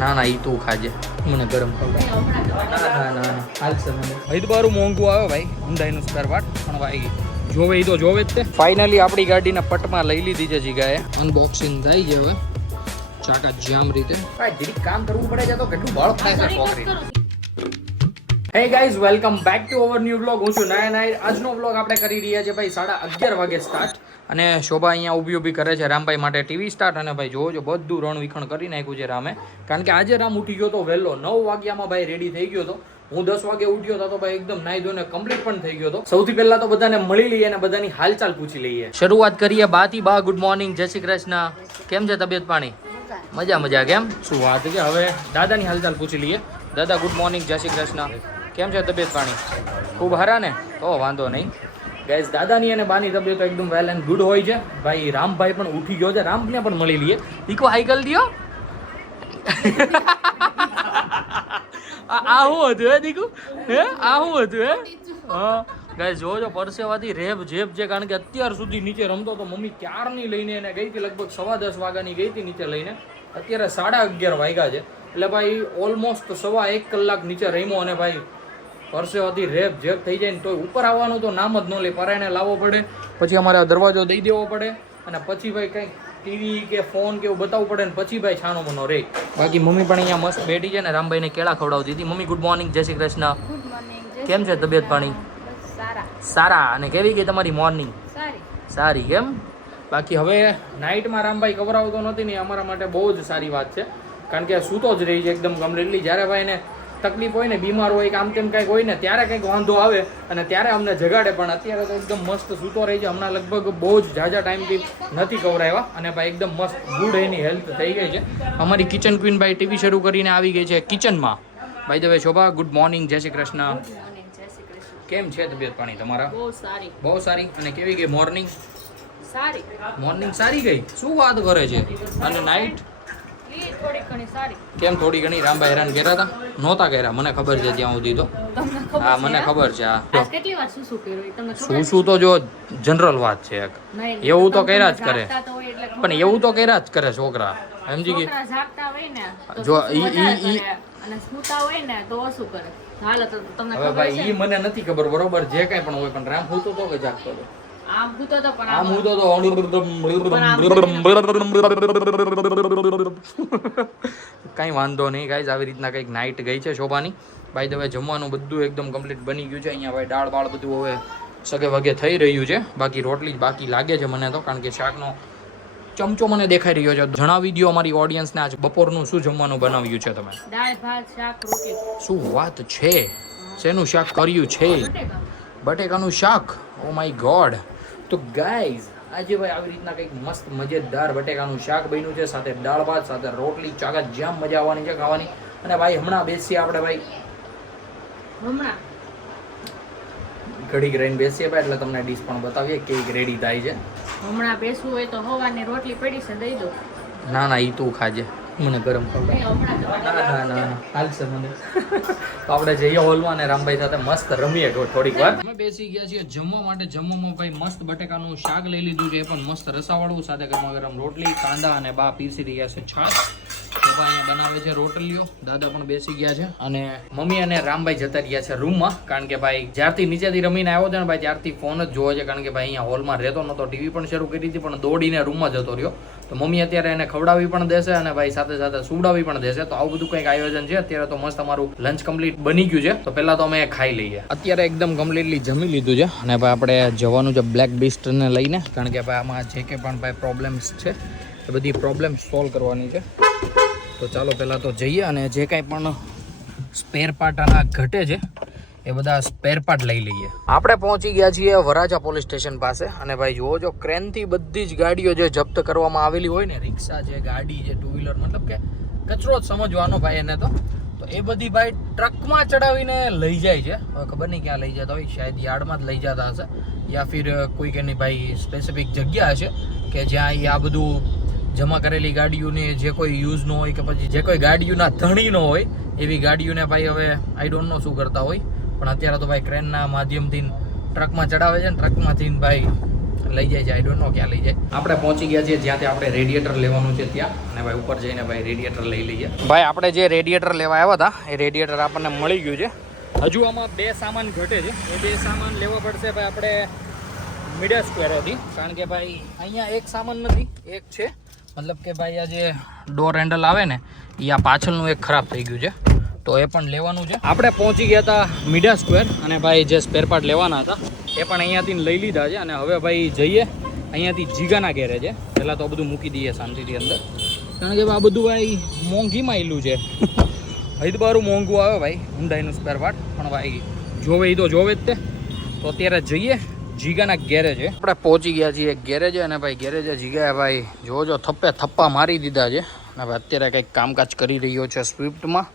ના ના ઈ તું ખાજે, મને ગરમ ખવડાવ. ના હાલશે મને. ભાઈ તો બારું મોંઘું આવે ભાઈ હુન્ડાઈનું સ્પેર પાર્ટ, પણ ભાઈ જોવે ઈ તો જોવે જ તે. ફાઇનલી આપણી ગાડીના પટમાં લઈ લીધી છે જીગાએ. અનબોક્સિંગ થઈ છે હવે ચાકા જામ રીતે. ભાઈ ધીરે કામ કરવું પડે છે તો કેટલું બળ થાય છે છોકરી. Hey guys, welcome back to our new vlog. હું છું નાયન. આજનો વ્લોગ આપણે કરી રહ્યા છે ભાઈ 11:30 વાગે સ્ટાર્ટ. અને શોભા અહીંયા ઊભી કરે છે રામભાઈ માટે ટીવી સ્ટાર્ટ. અને ભાઈ જોવો છો બધું રણ વિખણ કરી નાખ્યું છે રામે, કારણ કે આજે રામ ઉઠી ગયો તો વહેલો 9 વાગ્યામાં ભાઈ રેડી થઈ ગયો હતો. હું 10 વાગે ઉઠ્યો હતો તો ભાઈ એકદમ નાઈ ધોઈને કમ્પ્લીટ પણ થઈ ગયો હતો. સૌથી પહેલા તો બધાને મળી લઈએ અને બધાની હાલચાલ પૂછી લઈએ. શરૂઆત કરીએ બાથી. બા ગુડ મોર્નિંગ, જય શ્રી કૃષ્ણ. કેમ છે તબિયત પાણી? મજા કેમ? શું વાત છે. હવે દાદાની હાલચાલ પૂછી લઈએ. દાદા ગુડ મોર્નિંગ, જય શ્રી કૃષ્ણ. કેમ છે તબિયત પાણી? ખૂબ હારા ને? તો વાંધો નહીં. ગાઈઝ, દાદાની અને બાની તબિયત એકદમ વેલ એન્ડ ગુડ હોય છે. ભાઈ રામભાઈ પણ ઉઠી ગયો છે, રામને પણ મળી લઈએ. દીકો હાઈકલ દિયો. આ શું હતું હે દીકુ? હે આ શું હતું હે? હા ગાઈઝ જોજો પરસેવાથી રેબ જેબ છે, કારણ કે અત્યાર સુધી નીચે રમતો તો મમ્મી ક્યારની લઈને એને ગઈ હતી, લગભગ 10:15 વાગ્યાની ગઈ હતી નીચે લઈને. અત્યારે 11:30 વાગ્યા છે, એટલે ભાઈ ઓલમોસ્ટ 1.5 કલાક નીચે રમ્યો. અને ભાઈ પરસેવાથી રેબ જેબ થઈ જાય ને તો ઉપર આવવાનું તો નામ જ ન લે. પરાયને લાવવો પડે, પછી અમારે દરવાજો દઈ દેવો પડે, અને પછી ભાઈ કંઈક ટીવી કે ફોન કે એવું બતાવવું પડે, ને પછી ભાઈ છાનો મનો રે. બાકી મમ્મી પણ અહીંયા મસ્ત બેઠી છે ને રામભાઈને કેળા ખવડાવતી હતી. મમ્મી ગુડ મોર્નિંગ, જય શ્રી કૃષ્ણ. કેમ છે તબિયત પાણી? સારા. અને કેવી ગઈ તમારી મોર્નિંગ? સારી. કેમ? બાકી હવે નાઇટમાં રામભાઈ કવરાવતો નથી ને, અમારા માટે બહુ જ સારી વાત છે, કારણ કે સૂતો જ રહી છે એકદમ કમ્પ્લીટલી. જ્યારે ભાઈ ને તકલીફ હોય ને, બીમાર હોય કે આમ તેમ કંઈક હોય ને, ત્યારે કંઈક વાંધો આવે અને ત્યારે અમને જગાડે. પણ અત્યારે તો એકદમ મસ્ત સૂતો રહી છે. હમણાં લગભગ બહુ જ ઝાઝા ટાઈમથી નથી કવરાવ્યા, અને ભાઈ એકદમ મસ્ત ગુડ એની હેલ્થ થઈ ગઈ છે. અમારી કિચન ક્વીન ભાઈ ટીવી શરૂ કરીને આવી ગઈ છે કિચનમાં. ભાઈ દવે શોભા ગુડ મોર્નિંગ, જય શ્રી કૃષ્ણ. કેમ છે તબિયત પાણી તમારા? બહુ સારી. અને કેવી ગઈ મોર્નિંગ? મોર્નિંગ સારી ગઈ. શું વાત કરે છે? અને નાઇટ કેમ? થોડી ઘણી રામભાઈ હેરાન કર્યા હતા? નહોતા કર્યા, મને ખબર છે ત્યાં સુધી તો. હા મને ખબર છે. હા શું તો જો જનરલ વાત છે એક, એવું તો કર્યા જ કરે, પણ એવું તો કર્યા જ કરે છોકરા, સમજી ગઈ? જો હવે ભાઈ ઈ મને નથી ખબર બરોબર, જે કઈ પણ હોય, પણ રામ ભૂતો તો કે જાગતો હતો? કઈ વાંધો નહીં ગાઈઝ. આવી રીતના કંઈક નાઇટ ગઈ છે શોભાની. ભાઈ હવે જમવાનું બધું એકદમ કમ્પ્લીટ બની ગયું છે. અહીંયા ભાઈ દાળ બાળ બધું હવે સગે વગે થઈ રહ્યું છે. બાકી રોટલી જ બાકી લાગે છે મને તો, કારણ કે શાકનો ચમચો મને દેખાઈ રહ્યો છે. જણાવી દો અમારી ઓડિયન્સને આજ બપોરનું શું જમવાનું બનાવ્યું છે તમે? દાળ ભાત શાક રોટલી. શું વાત છે? શેનું શાક કર્યું છે? બટેકાનું શાક. Oh my God. તો ગાઈઝ આજે ભાઈ આવી રીતના કંઈક મસ્ત મજેદાર બટેકાનું શાક બન્યું છે, સાથે દાળ ભાત, સાથે રોટલી, ચાકા જામ મજા આવવાની છે ખાવાની. અને ભાઈ હમણાં બેસીએ આપણે ભાઈ, ઘડીક રહીને બેસીએ ભાઈ, એટલે તમને ડીશ પણ બતાવીએ કેક રેડી થાય છે. હમણાં બેસવું હોય તો હવાની રોટલી પડી છે દઈ દો. ના ના ઈ તું ખાજે, મને ગરમ ખવડાવ. ના હાલશે મને. તો આપણે જઈએ હોલમાં અને રામભાઈ સાથે મસ્ત રમીએ થોડીક વાર. અમે બેસી ગયા છીએ જમવા માટે. જમવામાં ભાઈ મસ્ત બટેકાનું શાક લઈ લીધું છે, એ પણ મસ્ત રસાવાળું, સાથે ગરમા ગરમ રોટલી, કાંદા, અને બા પીસી રહ્યા છે છાશ. બાબા અહીંયા બનાવે છે રોટલીઓ. દાદા પણ બેસી ગયા છે, અને મમ્મી અને રામભાઈ જતા રહ્યા છે રૂમમાં, કારણ કે ભાઈ જ્યારથી નીચેથી રમીને આવ્યો છે ને ભાઈ, ત્યારથી ફોન જ જોવે છે, કારણ કે ભાઈ અહીંયા હોલમાં રહેતો નહોતો. ટીવી પણ શરૂ કરી હતી, પણ દોડીને રૂમમાં જતો રહ્યો. તો મમ્મી અત્યારે એને ખવડાવી પણ દેશે અને ભાઈ સાથે સાથે સુવડાવી પણ દેશે. તો આવું બધું કંઈક આયોજન છે. અત્યારે તો મસ્ત અમારું લંચ કમ્પ્લીટ બની ગયું છે, તો પહેલા તો અમે ખાઈ લઈએ. અત્યારે એકદમ કમ્પ્લીટલી જમી લીધું છે, અને ભાઈ આપણે જવાનું છે બ્લેક બીસ્ટને લઈને, કારણ કે ભાઈ આમાં જે કે પણ ભાઈ પ્રોબ્લેમ્સ છે એ બધી પ્રોબ્લેમ સોલ્વ કરવાની છે. તો ચાલો પહેલાં તો જઈએ, અને જે કાંઈ પણ સ્પેર પાર્ટ આના ઘટે છે એ બધા સ્પેર પાર્ટ લઈ લઈએ. આપણે પહોંચી ગયા છીએ વરાજા પોલીસ સ્ટેશન પાસે, અને ભાઈ જુઓ જો ક્રેનથી બધી જ ગાડીઓ જે જપ્ત કરવામાં આવેલી હોય ને, રિક્ષા છે, ગાડી છે, 2 વ્હીલર, મતલબ કે કચરો જ સમજવાનો ભાઈ એને તો એ બધી ભાઈ ટ્રકમાં ચડાવીને લઈ જાય છે. હવે ખબર નહીં ક્યાં લઈ જતા હોય, શાયદ યાર્ડમાં જ લઈ જતા હશે, યા ફિર કોઈક એની ભાઈ સ્પેસિફિક જગ્યા હશે કે જ્યાં આ બધું જમા કરેલી ગાડીઓને જે કોઈ યુઝ ન હોય, કે પછી જે કોઈ ગાડીઓના ધણી ન હોય એવી ગાડીઓને ભાઈ હવે આઈ ડોન્ટ નો શું કરતા હોય, પણ અત્યારે તો ભાઈ ક્રેનના માધ્યમથી ટ્રકમાં ચડાવે છે ને ટ્રકમાંથી ભાઈ લઈ જાય છે, આઈ ડોન્ટ નો ક્યાં લઈ જાય. આપણે પહોંચી ગયા છીએ જ્યાંથી આપણે રેડિયેટર લેવાનું છે ત્યાં, અને ભાઈ ઉપર જઈને ભાઈ રેડિયેટર લઈ લઈએ. ભાઈ આપણે જે રેડિયેટર લેવા આવ્યા હતા એ રેડિયેટર આપણને મળી ગયું છે. હજુ આમાં 2 સામાન ઘટે છે. એ 2 સામાન લેવા પડશે ભાઈ આપણે મીડિયા સ્ક્વેરેથી, કારણ કે ભાઈ અહીંયા એક સામાન નથી, એક છે. મતલબ કે ભાઈ આ જે ડોર હેન્ડલ આવે ને એ આ પાછળનું એક ખરાબ થઈ ગયું છે, તો એ પણ લેવાનું છે. આપણે પહોંચી ગયા હતા મીડિયા સ્ક્વેર, અને ભાઈ જે સ્પેર પાર્ટ લેવાના હતા એ પણ અહીંયાથી લઈ લીધા છે. અને હવે ભાઈ જઈએ અહીંયાથી જીગાના ઘેરે છે. પહેલાં તો બધું મૂકી દઈએ શાંતિથી અંદર, કારણ કે આ બધું ભાઈ મોંઘીમાં આવેલું છે. હૈદબારું મોંઘું આવે ભાઈ હુન્ડાઈનું સ્પેર પાર્ટ, પણ ભાઈ જોવે એ તો જોવે જ તે. તો અત્યારે જઈએ જીગાના ગેરેજે. આપણે પહોંચી ગયા છીએ ગેરેજે, અને ભાઈ ગેરેજે જીગાએ ભાઈ જોજો થપ્પા મારી દીધા છે. અને ભાઈ અત્યારે કંઈક કામકાજ કરી રહ્યો છે સ્વિફ્ટમાં.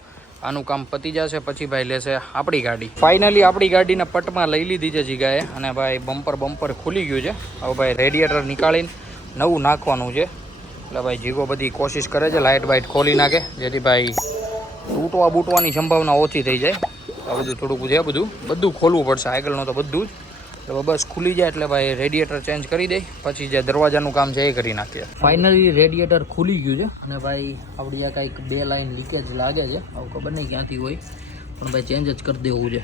આનું કામ પતી જશે પછી ભાઈ લેશે આપણી ગાડી. ફાઇનલી આપણી ગાડીને પટમાં લઈ લીધી છે જીગાએ, અને ભાઈ બમ્પર ખુલી ગયું છે. હવે ભાઈ રેડિયેટર નીકાળીને નવું નાખવાનું છે. એટલે ભાઈ જીગો બધી કોશિશ કરે છે લાઇટ બાઇટ ખોલી નાખે, જેથી ભાઈ બૂટવાની સંભાવના ઓછી થઈ જાય. આ બધું થોડુંક છે, બધું ખોલવું પડશે આગળનું તો બધું જ. એટલે બસ ખુલી જાય એટલે ભાઈ રેડિયેટર ચેન્જ કરી દે, પછી જે દરવાજાનું કામ છે એ કરી નાખીએ. ફાઇનલી રેડિયેટર ખુલી ગયું છે, અને ભાઈ આપણી આ કંઈક 2 લાઈન લીકેજ લાગે છે. આવું ખબર નહીં ક્યાંથી હોય, પણ ભાઈ ચેન્જ જ કરી દેવું છે.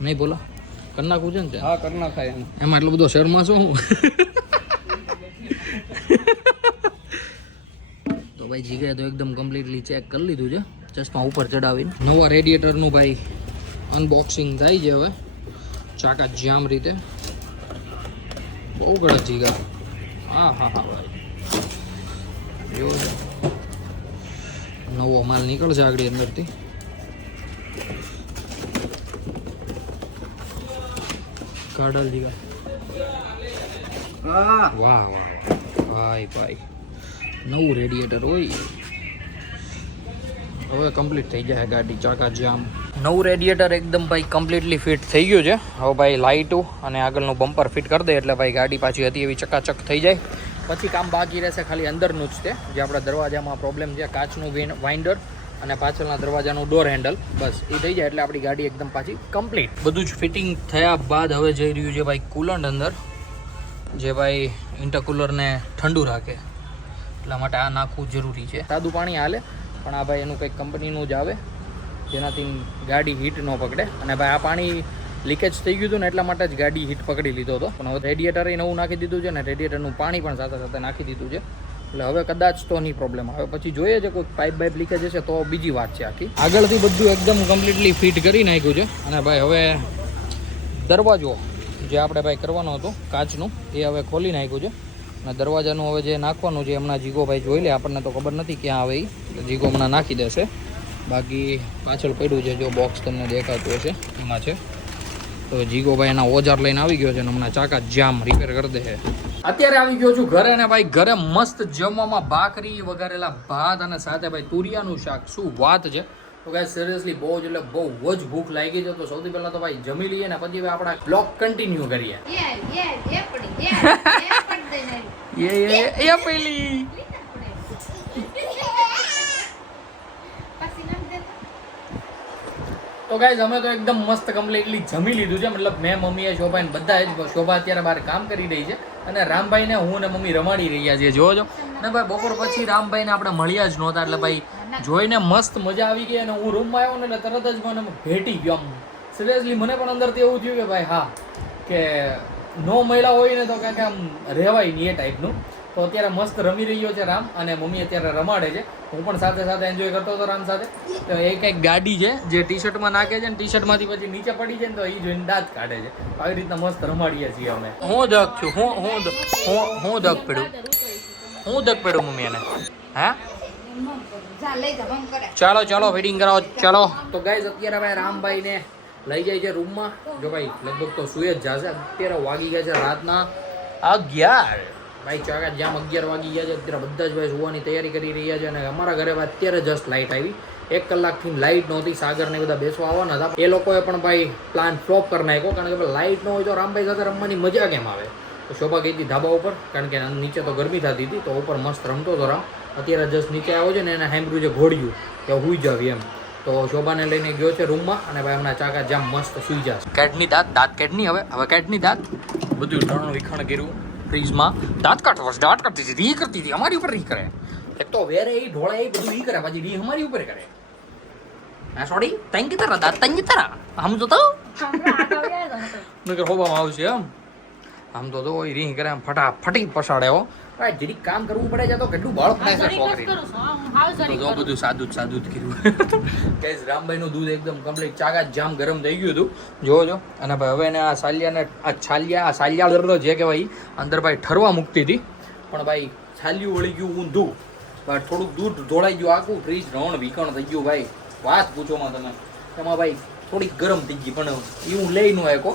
નહીં બોલો કરી નાખવું છે ને? હા કરી નાખાય. એમાં એટલો બધો શર્મા શું? તો ભાઈ જીગાએ તો એકદમ કમ્પ્લીટલી ચેક કરી લીધું છે ચશ્મા ઉપર ચડાવીને. નવા રેડિયેટરનું ભાઈ અનબોક્સિંગ થાય છે હવે ચાકા જામ રીતે. બહુ ગળા જીગા. હા ભાઈ જો નવો માલ નીકળશે આગળ અંદરથી. કાઢલ જીગા. વાહ ભાઈ નવું રેડિયેટર હોય. હવે કમ્પ્લીટ થઈ જાય ગાડી ચાકા જામ. નવું રેડિયેટર એકદમ ભાઈ કમ્પ્લીટલી ફિટ થઈ ગયું છે. હવે ભાઈ લાઇટું અને આગળનું બમ્પર ફિટ કરી દે એટલે ભાઈ ગાડી પાછી હતી એવી ચકાચક થઈ જાય. પછી કામ બાકી રહેશે ખાલી અંદરનું જ તે, જે આપણા દરવાજામાં પ્રોબ્લેમ છે, કાચનું વાઇન્ડર અને પાછળના દરવાજાનું ડોર હેન્ડલ. બસ એ થઈ જાય એટલે આપણી ગાડી એકદમ પાછી કમ્પ્લીટ. બધું જ ફિટિંગ થયા બાદ હવે જઈ રહ્યું છે ભાઈ કુલન્ટ અંદર, જે ભાઈ ઇન્ટરકુલરને ઠંડુ રાખે એટલા માટે આ નાખવું જરૂરી છે. સાદું પાણી હાલે, પણ આ ભાઈ એનું કંઈક કંપનીનું જ આવે જેનાથી ગાડી હીટ ન પકડે. અને ભાઈ આ પાણી લીકેજ થઈ ગયું હતું ને એટલા માટે જ ગાડી હીટ પકડી લીધો હતો. પણ હવે રેડિયેટરે નવું નાખી દીધું છે, ને રેડિયેટરનું પાણી પણ સાથે સાથે નાખી દીધું છે. એટલે હવે કદાચ તો નહીં પ્રોબ્લેમ આવે. પછી જોઈએ છે કોઈ પાઇપ લીકેજ હશે તો બીજી વાત છે આખી. આગળથી બધું એકદમ કમ્પ્લીટલી ફિટ કરી નાખ્યું છે. અને ભાઈ હવે દરવાજો જે આપણે ભાઈ કરવાનો હતો કાચનું એ હવે ખોલી નાખ્યું છે. અને દરવાજાનું હવે જે નાખવાનું છે હમણાં જીગો ભાઈ જોઈ લે, આપણને તો ખબર નથી ક્યાં આવે એ. જીગો હમણાં નાખી દેશે. બાકી પાછળ પડ્યું છે જો બોક્સ તમને દેખાતું હશે એમાં છે. તો જીગો ભાઈ એના ઓજાર લઈને આવી ગયો છે, અને હમણાં ચાકા જામ રિપેર કરી દે છે. અત્યારે આવી ગયો છું ઘરે, અને ભાઈ ઘરે મસ્ત જમવામાં ભાખરી, વઘારેલા ભાત અને સાથે ભાઈ તુરિયાનું શાક. શું વાત છે! તો ગાઈસ સિરિયસલી બહુ જ ભૂખ લાગી છે. તો સૌથી પહેલા તો ભાઈ જમી લઈએ, ને પછી આપણા બ્લોગ કન્ટિન્યુ કરીએ. પેલી તો ગાઈઝ અમે તો એકદમ મસ્ત કમ્પ્લીટલી જમી લીધું છે. મતલબ મેં, મમ્મીએ, શોભા ને બધા જ. શોભા અત્યારે બહાર કામ કરી રહી છે, અને રામભાઈને હું ને મમ્મી રમાડી રહ્યા છીએ. જોજો ને ભાઈ બપોર પછી રામભાઈને આપણે મળ્યા જ નહોતા, એટલે ભાઈ જોઈને મસ્ત મજા આવી ગઈ. અને હું રૂમમાં આવ્યો ને એટલે તરત જ મને ભેટી ગયો. આમ સિરિયસલી મને પણ અંદરથી એવું થયું કે ભાઈ હા, કે નો મળ્યા હોય ને તો કાંઈક આમ રહેવાય નહીં એ ટાઈપનું. તો અત્યારે મસ્ત રમી રહ્યો છે રામ, અને મમ્મી અત્યારે રમાડે છે. હું પણ સાથે સાથે એન્જોય કરતો હતો રામ સાથે. તો એ કંઈક ગાડી છે જે ટી શર્ટમાં નાખે છે, ને ટી શર્ટમાંથી પછી નીચે પડી જાય ને તો એ જોઈને દાંત કાઢે છે. આવી રીતના મસ્ત રમાડીએ છીએ અમે. હું દક છું, હું દક પડ્યું મમ્મી એને. હા ચાલો ફિટિંગ કરાવો ચાલો. તો ગાઈઝ અત્યારે ભાઈ રામભાઈને લઈ જાય છે રૂમમાં. જો ભાઈ લગભગ તો સુઈ જ જશે. અત્યારે વાગી ગયા છે રાતના 11. ભાઈ ચાકા જામ 11 વાગી ગયા છે. અત્યારે બધા જ ભાઈ સુવાની તૈયારી કરી રહ્યા છે. અને અમારા ઘરે અત્યારે જસ્ટ લાઇટ આવી. 1 કલાકથી લાઇટ નહોતી. સાગરને બધા બેસવા આવવાના હતા. એ લોકોએ પણ ભાઈ પ્લાન ફ્લોપ કરી નાખ્યો, કારણ કે લાઇટ ન હોય તો રામભાઈ સાથે રમવાની મજા કેમ આવે. તો શોભા ગઈ હતી ધાબા ઉપર, કારણ કે નીચે તો ગરમી થતી હતી. તો ઉપર મસ્ત રમતો હતો રામ. અત્યારે જસ્ટ નીચે આવ્યો છે ને એને સાંભળ્યું છે ઘોડ્યું કે હુઈ જાવી એમ. તો શોભાને લઈને ગયો છે રૂમમાં, અને ભાઈ હમણાં ચાકા જામ મસ્ત સુઈ જશે. કેટની દાંત કેટની હવે કેટની દાંત બધું ત્રણ વિખણ કર્યું. ફ્રીજમાં દાંત કાઢતી હતી રી કરતી હતી અમારી ઉપર રી કરે એક તો વેરે એ ઢોળે એ બધું ઈ કરે પછી રી અમારી ઉપર કરે હા સોરી તંગ તારા દાંત તંગ તારા આમ તો નકર હોવામાં આવશે આમ તો રી કરે આમ ફટાફટી પસાડે હો ભાઈ જરીક કામ કરવું પડે છે તો કેટલું બળ પડે છે છોકરી તો જો બધું સાદું જ કર્યું ગાઈસ રામભાઈ નું દૂધ એકદમ કમ્પ્લીટ ચાગા જામ ગરમ થઈ ગયું હતું જોજો અને ભાઈ હવે એને આ સાલિયા જે કહેવાય અંદર ભાઈ ઠરવા મૂકતી હતી પણ ભાઈ છાલિયું વળી ગયું ઊંધું ભાઈ થોડુંક દૂધ ઢોળાઈ ગયું આખું ફ્રીજ રણ વિકણ થઈ ગયું ભાઈ વાત પૂછોમાં તમે એમાં ભાઈ થોડીક ગરમ થઈ ગઈ પણ એવું લઈ ન આવ્યો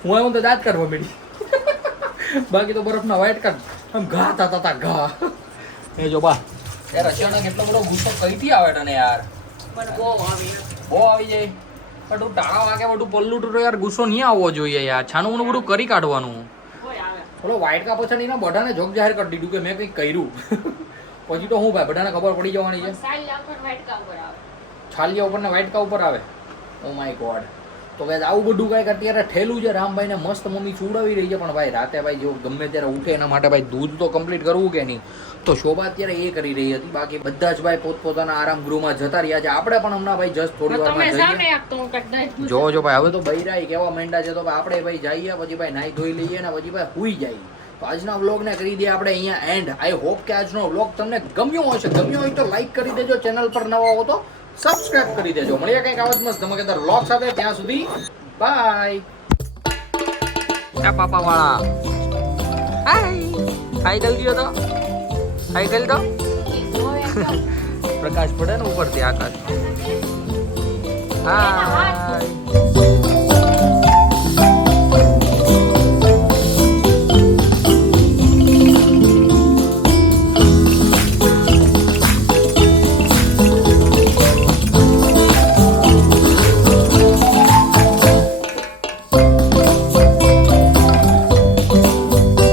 હું આવ્યો તો દાંત કાઢવા મેળી બાકી તો બરફના વાઇટ કાઢ આમ ઘા થતા ઘા એ જો બા યાર અચાનક એટલો બધો ગુસ્સો કઈથી આવે તને યાર બહુ આવી જાય પણ તું ટાળા વાગે બધું પલ્લું તો યાર ગુસ્સો નહીં આવવો જોઈએ યાર છાનું મોનું બધું કરી કાઢવાનું થોડો વાઇટ કા પછી ના બધાને જોગ જાહેર કરી દીધું કે મેં કંઈક કર્યું પછી તો હું ભાઈ બધાને ખબર પડી જવાની છે છાલિયા ઉપર ને વાઇટ કા ઉપર આવે ઓ માય ગોડ તો ભાઈ આવું બધું કાંઈક અત્યારે ઠેલું છે રામભાઈને મસ્ત મમ્મી ચૂડાવી રહી છે પણ ભાઈ રાતે ભાઈ જો ગમે ત્યારે ઉઠે એના માટે ભાઈ દૂધ તો કમ્પ્લીટ કરવું કે નહીં તો શોભા અત્યારે એ કરી રહી હતી બાકી બધા જ ભાઈ પોતપોતાના આરામ ગૃહમાં જતા રહ્યા છે આપણે પણ હમણાં ભાઈ જસ્ટ થોડી વારમાં જઈએ જો ભાઈ હવે તો બૈરાઈ કેવા માંડ્યા છે તો ભાઈ આપણે ભાઈ જઈએ પછી ભાઈ નાઈ ધોઈ લઈએ ને પછી ભાઈ હુઈ જાય તો આજના વ્લોગને કરી દઈએ આપણે અહીંયા એન્ડ આઈ હોપ કે આજનો વ્લોગ તમને ગમ્યો હશે ગમ્યો હોય તો લાઈક કરી દેજો ચેનલ પર નવા હો તો સબસ્ક્રાઇબ કરી દેજો મળીએ કંઈક આવા જ મસ્ત ધમાકેદાર વ્લોગ સાથે ત્યાં સુધી બાય આ પાપા વાળા હાય હાય જલ્દી તો હાય કરી દો પ્રકાશ પડે ને ઉપરથી આકાશ હા